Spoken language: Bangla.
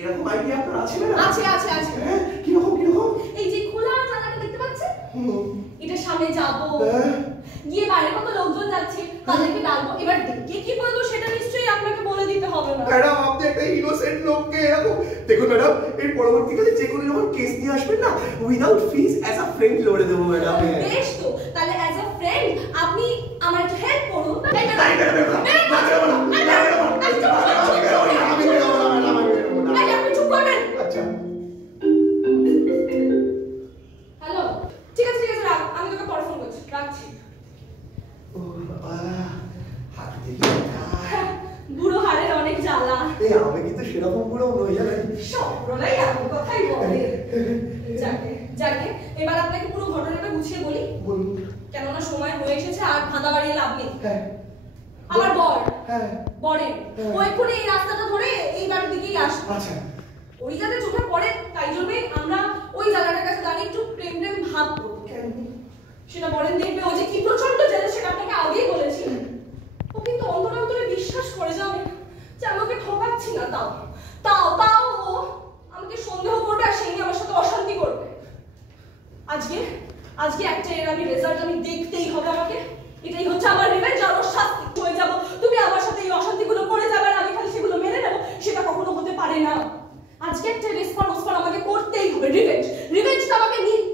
এরকম আইডিয়া আপনার আছে না? আছে আছে আছে। হ্যাঁ, কিরকম কিরকম? এই যে খোলা জায়গাটা দেখতে পাচ্ছেন, এটা সামনে যাবো, গিয়ে বাইরে কত লোকজন যাচ্ছে তাদেরকে ডাকবো, এবার দেখে কি বলবো সেটা নিশ্চয়ই আপনাকে বলে দিতে হবে না। ম্যাডাম আপনি একটা ইনোসেন্ট লোককে এরকম দেখুন ম্যাডাম, এর পরবর্তীকালে যে কোনো যখন কেস নিয়ে আসবেন না, without fees as a friend লড়ে দেবো ম্যাডাম। বেশ, তো তাহলে অ্যাজ আ ফ্রেন্ড আপনি আমার একটু হেল্প করুন। আপনি চুপ করবেন। আচ্ছা হ্যালো, ঠিক আছে ঠিক আছে, রাখ, আমি তোকে পরে ফোন করছি, রাখছি। ও বাবা, হাত দিলি বুড়ো হাড়ের অনেক জ্বালা। এই আমি কিন্তু সেরকম বুড়ো নই জানেন। সবগুলোই এমন কথাই বলে। যাকে যাকে এবার আপনাকে পুরো ঘটনাটা গুছিয়ে বলি, বলুন। কেননা সময় হয়ে এসেছে আর ধাঁধা বাড়িয়ে লাভ নেই। হ্যাঁ, আমার বর, হ্যাঁ, বরের ও এক্ষুনি এই রাস্তাটা ধরে এই বাড়ির দিকেই আসে। আচ্ছা, ওই যাতে চোখে পড়ে তাই জন্যই আমরা ওই জায়গাটার কাছে দাঁড়িয়ে একটু প্রেম প্রেম ভাব করবো। সেটা বরেন দেখবে, ও যে কি প্রচন্ড জেলে সেটা আপনাকে আগেই বলেছি। ও কিন্তু অন্তরে অন্তরে বিশ্বাস করে যাবে যে আমাকে ঠকাচ্ছি না, তাও তাও তাও ও আমাকে সন্দেহ করবে আর সেই নিয়ে আমার সাথে অশান্তি করবে। আজকে আজকে একটা এর আমি রেজাল্ট আমি দেখতেই হবে আমাকে। এটাই হচ্ছে আমার রিভেঞ্জ, আর ওর শাস্তি হয়ে যাব। তুমি আমার সাথে এই অশান্তিগুলো করে যাবে আর আমি খালি সেগুলো মেনে নেব, সেটা কখনো হতে পারে না। আজকে একটা রেসপন্স আমাকে করতেই হবে। রিভেঞ্জটা আমাকে নিতে